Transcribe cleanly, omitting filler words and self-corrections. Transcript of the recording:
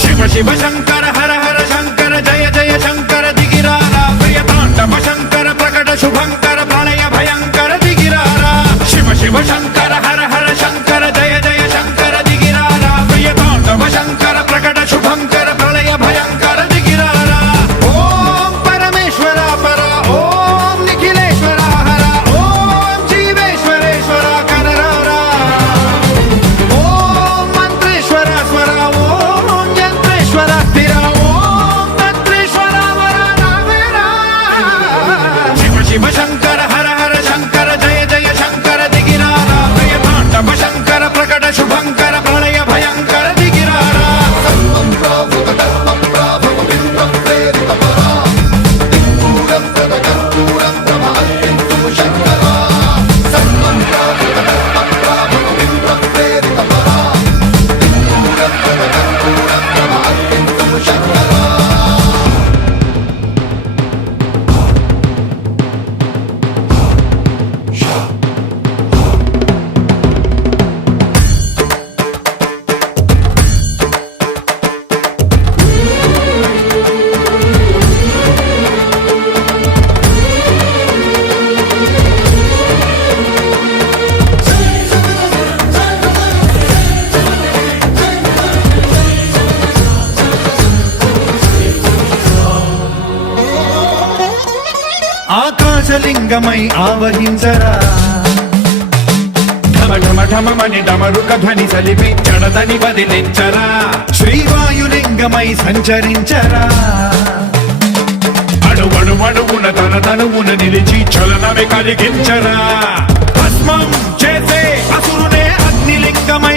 శివ శివ శంకర హర హర శంకర జయ జయ శంకర దిగిరారా ప్రియ తాండవ శంకర ప్రకట శుభంకర ప్రళయ భయంకర దిగిరారా శివ శివ శంకర హర హర శంకర జయ జయ శంకర దిగిరారా ప్రియ తాండవ శంకర ప్రకట శుభంకర ప్రళయ భయంకర దిగిరారా ఓం పరమేశ్వర పర ఓం నిఖిలేశ్వర హర ఓం జీవేశ్వరేశ్వర కరరారా ఓం మంత్రేశ్వర స్వర ఓం యంత్రేశ్వర స్థిర ఓం తంత్రేశ్వర వర నావేరా శివ శివ శంకర హర హర శంకర జయ జయ శంకర దిగిరారా ప్రియ తాండవ శంకర ప్రకట శుభంకర ప్రళయ భయంకర దిగిరారా ఆకాశలింగమై ఆవహించరా ఢమ ఢమ ఢమమని డమరుక ధ్వని సలిపి జడదని వదిలించరా శ్రీవాయులింగమై సంచరించరా అణువణువున తన తనువున నిలిచి చలనమే కలిగించరా భస్మం చేసే అసురునే అగ్నిలింగమై